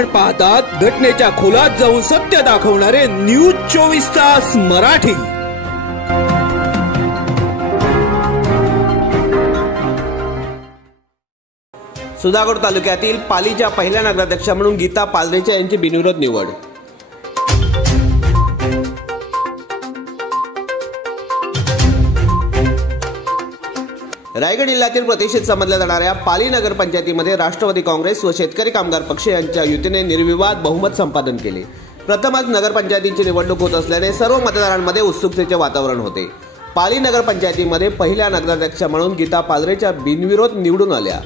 आपण पाहतात घटनेच्या खोलात जाऊन सत्य दाखवणारे न्यूज 24 तास मराठी। सुधागड तालुक्यातील पालीच्या पहिल्या नगराध्यक्ष म्हणून गीता पालरेच्या यांची बिनविरोध निवड। रायगड जिल्ह्यातील प्रतिष्ठित समजल्या जाणाऱ्या पाली नगरपंचायतीमध्ये राष्ट्रवादी काँग्रेस व शेतकरी कामगार पक्ष यांच्या युतीने निर्विवाद बहुमत संपादन केले। प्रथमच नगरपंचायतीची निवडणूक होत असल्याने सर्व मतदारांमध्ये उत्सुकतेचे वातावरण होते। पाली नगरपंचायतीमध्ये पहिल्या नगराध्यक्ष म्हणून गीता पालरेच्या बिनविरोध निवडून आल्या।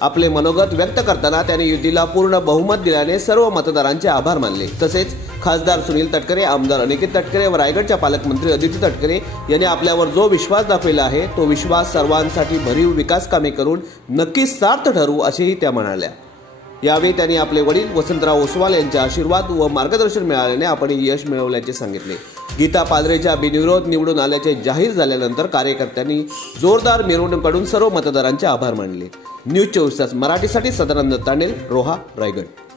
आपले मनोगत व्यक्त करताना त्यांनी युतीला पूर्ण बहुमत दिल्याने सर्व मतदारांचे आभार मानले। तसेच खासदार सुनील तटकरे, आमदार अनिकेत तटकरे व रायगडच्या पालकमंत्री अदिती तटकरे यांनी आपल्यावर जो विश्वास दाखविला आहे तो विश्वास सर्वांसाठी भरीव विकास कामे करून नक्कीच सार्थ ठरू असेही त्या म्हणाल्या। यावेळी त्यांनी आपले वडील वसंतराव ओसवाल यांचे आशीर्वाद व मार्गदर्शन मिळाल्याने आपण यश मिळवल्याचे सांगितले। गीता पालरेच्या बिनविरोध निवडून आल्याचे जाहीर झाल्यानंतर कार्यकर्त्यांनी जोरदार मिरवणूक काढून सर्व मतदारांचे आभार मानले। न्यूज 24 तास मराठीसाठी सदानंद तांडेल, रोहा, रायगड।